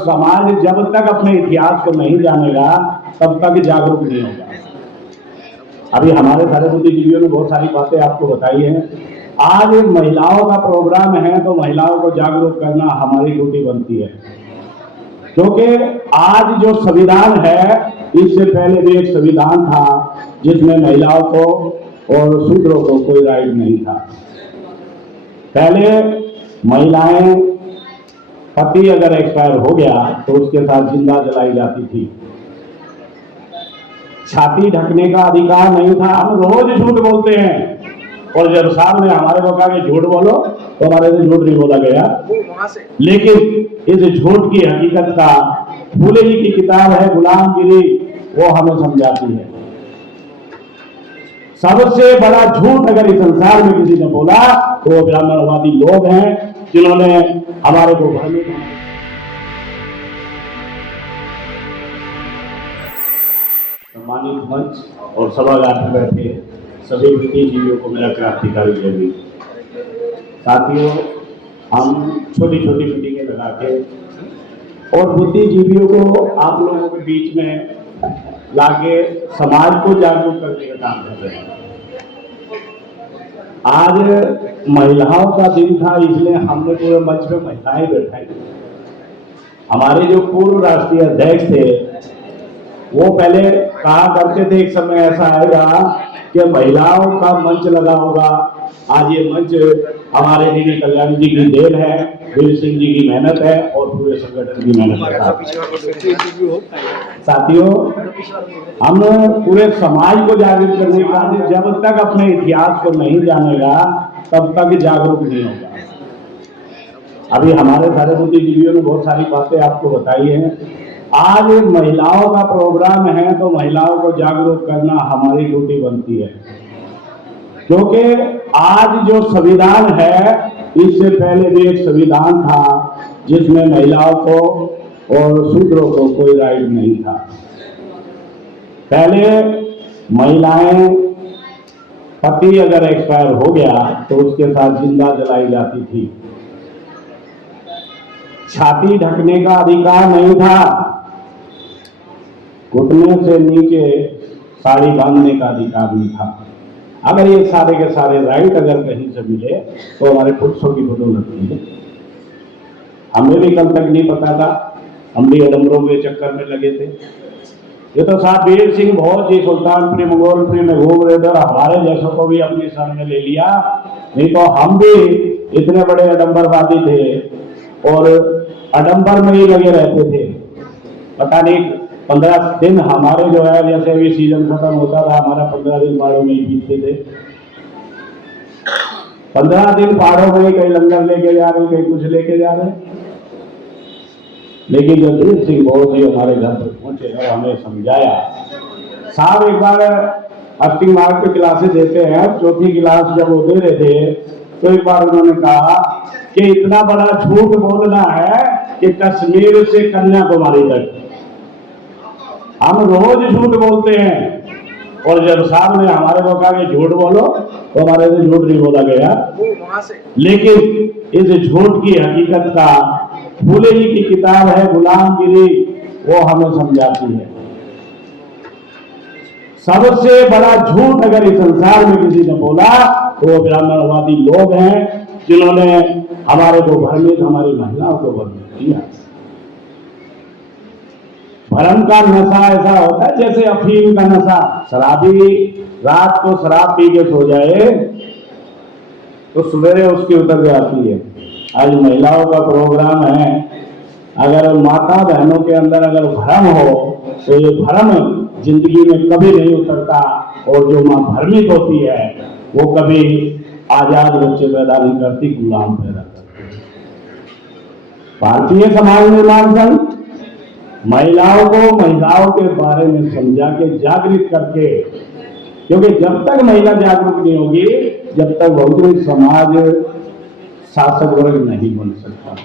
समाज जब तक अपने इतिहास को नहीं जानेगा तब तक जागरूक नहीं होगा। अभी हमारे सारे बुद्धिजीवियों ने बहुत सारी बातें आपको बताई हैं। आज महिलाओं का प्रोग्राम है तो महिलाओं को जागरूक करना हमारी ड्यूटी बनती है, क्योंकि आज जो संविधान है इससे पहले भी एक संविधान था जिसमें महिलाओं को और शूद्रों को कोई राइट नहीं था। पहले महिलाएं, पति अगर एक्सपायर हो गया तो उसके साथ जिंदा जलाई जाती थी। छाती ढकने का अधिकार नहीं था। हम रोज झूठ बोलते हैं और जब साहब ने हमारे को कहा कि झूठ बोलो तो हमारे से झूठ नहीं बोला गया, लेकिन इस झूठ की हकीकत का फूले जी की किताब है गुलामगिरी, वो हमें समझाती है। सबसे बड़ा झूठ अगर इस संसार में किसी ने बोला तो वो ब्राह्मणवादी लोग हैं जिन्होंने हमारे को भ्रमित सम्मानित मंच और सभागार में बैठे सभी बुद्धिजीवियों को मेरा क्रांतिकारी जय भीम। साथियों, हम छोटी छोटी मीटिंगें लगा के और बुद्धिजीवियों को आप लोगों के बीच में लाके समाज को जागरूक करने का काम कर रहे हैं। आज महिलाओं का दिन था, इसलिए हमने पूरे मंच पे महिलाएं बैठाई। हमारे जो पूर्व राष्ट्रीय अध्यक्ष थे वो पहले कहा करते थे एक समय ऐसा आएगा कि महिलाओं का मंच लगा होगा। आज ये मंच हमारे दीदी कल्याणी जी की देन है, वीर सिंह जी की मेहनत है और पूरे संगठन की मेहनत है। साथियों, हम पूरे समाज को जागरूक करने का, जब तक अपने इतिहास को नहीं जानेगा तब तक जागरूक नहीं होगा। अभी हमारे सारे बुद्धिजीवियों ने बहुत सारी बातें आपको बताई हैं। आज महिलाओं का प्रोग्राम है तो महिलाओं को जागरूक करना हमारी ड्यूटी बनती है, क्योंकि आज जो संविधान है इससे पहले भी एक संविधान था जिसमें महिलाओं को और शूद्रों को कोई राइट नहीं था। पहले महिलाएं, पति अगर एक्सपायर हो गया तो उसके साथ जिंदा जलाई जाती थी। छाती ढकने का अधिकार नहीं था। घुटने से नीचे साड़ी बांधने का अधिकार नहीं था। अगर ये सारे के सारे राइट अगर कहीं से मिले तो हमारे पुरुषों की बदौलत मिले। हमें भी कल तक नहीं पता था, हम भी आडम्बरों के चक्कर में लगे थे। ये तो साहब वीर सिंह बहुत ही सुल्तानपुरी मंगोलपुरी में घूम रहे थे और हमारे जैसों को भी अपनी शरण में ले लिया। नहीं तो हम भी इतने बड़े आडम्बरवादी थे और आडम्बर में ही लगे रहते थे। पता नहीं 15 दिन हमारे जो है, जैसे भी सीजन खत्म होता था हमारा 15 दिन पहाड़ों में ही बीतते थे। 15 दिन पहाड़ों में ही कहीं लंगर लेके जा रहे, कहीं कुछ लेके जा रहे। लेकिन जब वीर सिंह बहुत ही हमारे घर पर पहुंचे और हमें समझाया। साहब एक बार एक्टिंग मार्क पे क्लासेस देते हैं, चौथी क्लास जब वो दे रहे थे तो एक बार उन्होंने कहा कि इतना बड़ा झूठ बोलना है कि कश्मीर से कन्याकुमारी तक। हम रोज झूठ बोलते हैं और जब साहब ने हमारे को कहा कि झूठ बोलो तो हमारे से झूठ नहीं बोला गया, लेकिन इस झूठ की हकीकत का फूले जी की किताब है गुलामगिरी, वो हमें समझाती है। सबसे बड़ा झूठ अगर इस संसार में किसी ने बोला तो वो ब्राह्मणवादी लोग हैं जिन्होंने हमारे को भ्रमित, हमारी महिलाओं को भ्रमित किया। भ्रम का नशा ऐसा होता है जैसे अफीम का नशा। शराबी रात को शराब पी के सो जाए तो सवेरे उसकी उतर जाती है। आज महिलाओं का प्रोग्राम है, अगर माता बहनों के अंदर अगर भ्रम हो तो ये भ्रम जिंदगी में कभी नहीं उतरता और जो मां भ्रमित होती है वो कभी आजाद बच्चे पैदा नहीं करती, गुलाम पैदा करती। भारतीय समाज निर्माण संघ महिलाओं के बारे में समझा के जागृत करके, क्योंकि जब तक महिला जागरूक नहीं होगी जब तक बहुजन समाज शासक वर्ग नहीं बन सकता।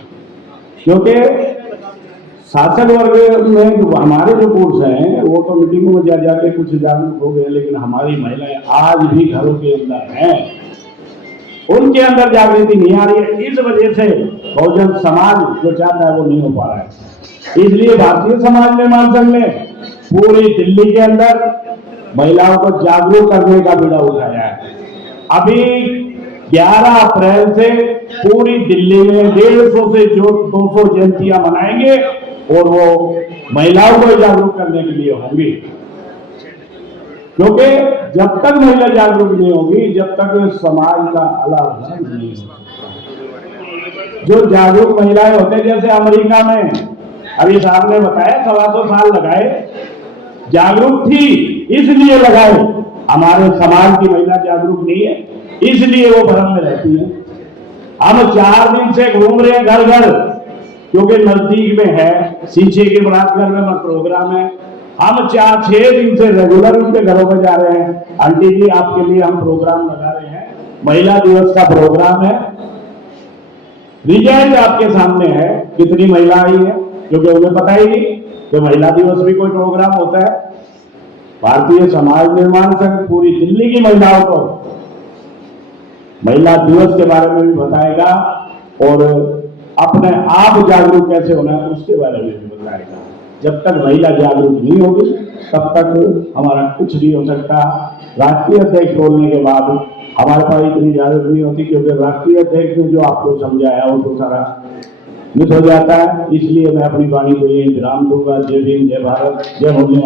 क्योंकि शासक वर्ग में हमारे जो पुरुष हैं वो तो मीटिंगों में जा जाके कुछ जागरूक हो गए, लेकिन हमारी महिलाएं आज भी घरों के अंदर हैं, उनके अंदर जागृति नहीं आ रही है। इस वजह से बहुजन समाज जो चाहता है वो नहीं हो पा रहा है। इसलिए भारतीय समाज निर्माण संघ ने पूरी दिल्ली के अंदर महिलाओं को जागरूक करने का बीड़ा उठाया है। अभी 11 अप्रैल से पूरी दिल्ली में 150 से 200 जयंतियां मनाएंगे और वो महिलाओं को जागरूक करने के लिए होंगी, क्योंकि जब तक महिला जागरूक नहीं होगी, जब तक समाज का अलग नहीं होगा। जो जागरूक महिलाएं होते हैं, जैसे अमेरिका में अभी साहब ने बताया 125 साल लगाए, जागरूक थी इसलिए लगाए। हमारे समाज की महिला जागरूक नहीं है, इसलिए वो भ्रम में रहती है। हम 4 दिन से घूम रहे हैं घर घर, क्योंकि नजदीक में है, शीशे के बराबर में प्रोग्राम है। हम 4-6 दिन से रेगुलर उनके घरों में जा रहे हैं। आंटी जी, आपके लिए हम प्रोग्राम लगा रहे हैं, महिला दिवस का प्रोग्राम है। रिजल्ट आपके सामने है, कितनी महिला आई है, क्योंकि उन्हें पता ही नहीं कि महिला दिवस भी कोई प्रोग्राम होता है। भारतीय समाज निर्माण संघ पूरी दिल्ली की महिलाओं को महिला दिवस के बारे में भी बताएगा और अपने आप जागरूक कैसे होना है उसके बारे में भी बताएगा। जब तक महिला जागरूक नहीं होगी तब तक हमारा कुछ नहीं हो सकता। राष्ट्रीय अध्यक्ष बोलने के बाद हमारे पास इतनी इजाजत नहीं होती, क्योंकि राष्ट्रीय अध्यक्ष ने जो आपको समझाया वो तो सारा मिस हो जाता है। इसलिए मैं अपनी वाणी को ये विराम दूंगा। जय भीम, जय भारत, जय मोदी।